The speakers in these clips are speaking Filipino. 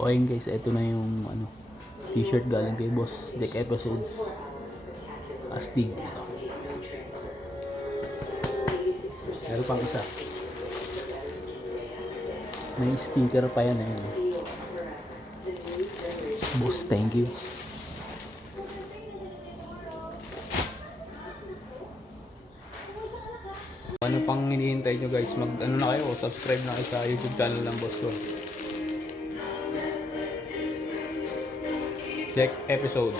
So ayun guys, ito na yung t-shirt galing kay Boss Deck Episodes. Astig. Meron pang isa. May sticker pa yan eh. Boss, thank you. Ano pang hinihintay nyo guys? Mag na kayo, subscribe na kayo sa YouTube channel ng boss ko. Deck Episodes.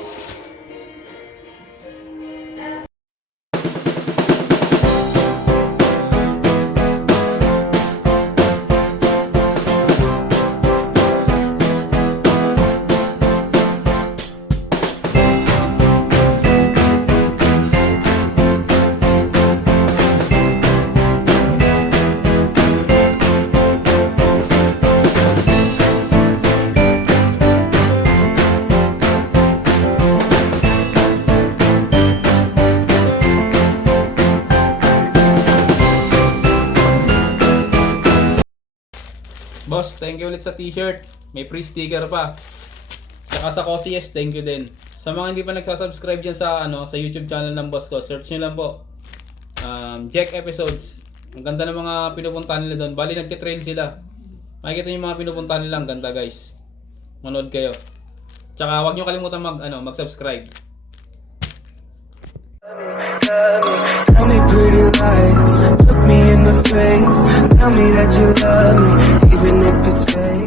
Boss, thank you ulit sa t-shirt. May free sticker pa. Saka sa Cossies, thank you din. Sa mga hindi pa nagsasubscribe dyan sa sa YouTube channel ng boss ko, search nyo lang po. Jack Episodes. Ang ganda ng mga pinupuntahan nila doon. Bali nagtitrail sila. Makikita nyo yung mga pinupuntahan nila. Ang ganda guys. Manood kayo. Tsaka huwag nyo kalimutan mag-subscribe. Tell me pretty lies, look me in the face. Tell me that you love me, even if it's fake.